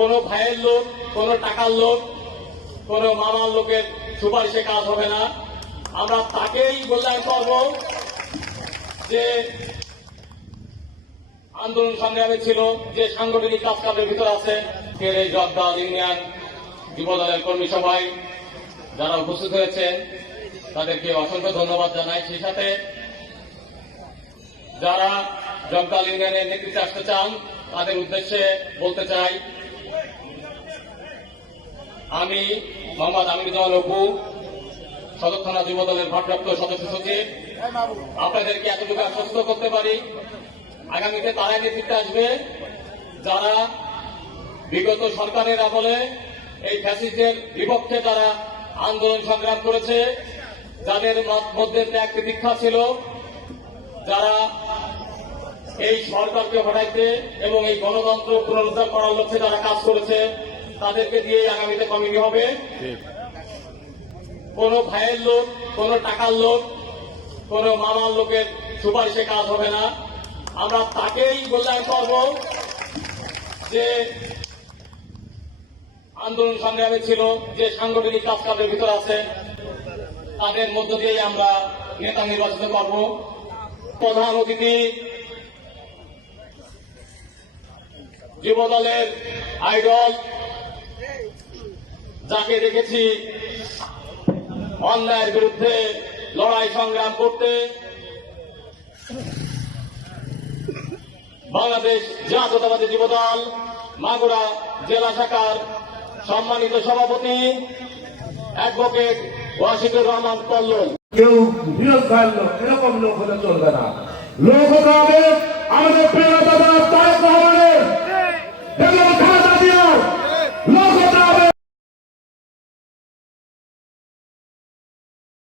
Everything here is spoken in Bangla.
কোনো ভাইয়ের লোক, কোনো টাকার লোক, কোনো মামার লোকের সুপারিশে কাজ হবে না। আমরা তাকেই মূল্যায়ন করব যে আন্দোলন সংগ্রামে ছিল, যে সাংগঠনিক কাজ কাজের ভিতর আছে ফের এই ইউনিয়ন যুবদলের কর্মী সবাই যারা উপস্থিত হয়েছেন তাদেরকে অসংখ্য ধন্যবাদ জানাই। সেই সাথে যারা জগদাল ইউনিয়নের নেতৃত্বে আসতে চান, তাদের উদ্দেশ্যে বলতে চাই আমি মোহাম্মদ আমিরুজ্জামান অপু, সদর থানা যুবদলের ভারপ্রাপ্ত সদস্য সচিব। আপনাদেরকে এতটুকু আশ্বস্ত করতে পারি, আগামীতে তারাই নেতৃত্বে আসবে। যারা বিগত সরকারের আমলে এই ফ্যাসিস্টের বিপক্ষে তারা আন্দোলন সংগ্রাম করেছে, যাদের মধ্যে ত্যাগ দীক্ষা ছিল, যারা এই সরকারকে হটাইতে এবং এই গণতন্ত্র পুনরুদ্ধার করার লক্ষ্যে তারা কাজ করেছে তাদেরকে দিয়ে আগামীতে কমিটি হবে। কোনো ভাইয়ের লোক কোনো টাকার লোক কোনো মামার লোকের সুপারিশে কাজ হবে না। আমরা তাকেই মূল্যায়ন করব যে আন্দোলন সংগ্রামে ছিল যে সাংগঠনিক কাজ কাজের ভিতর আছে তাদের মধ্য দিয়েই আমরা নেতা নির্বাচিত করব। প্রধান অতিথি যুবদলের আইডল যাকে দেখেছি অন্যায়ের বিরুদ্ধে লড়াই সংগ্রাম করতে। বাংলাদেশ জাতীয়তাবাদী যুবদল, মাগুরা জেলা শাখার সম্মানিত সভাপতি, অ্যাডভোকেট ওয়াসিদুর রহমান কল্লোল। কেউ বিরোধ এরকম লোক হলে চলবে না। লোক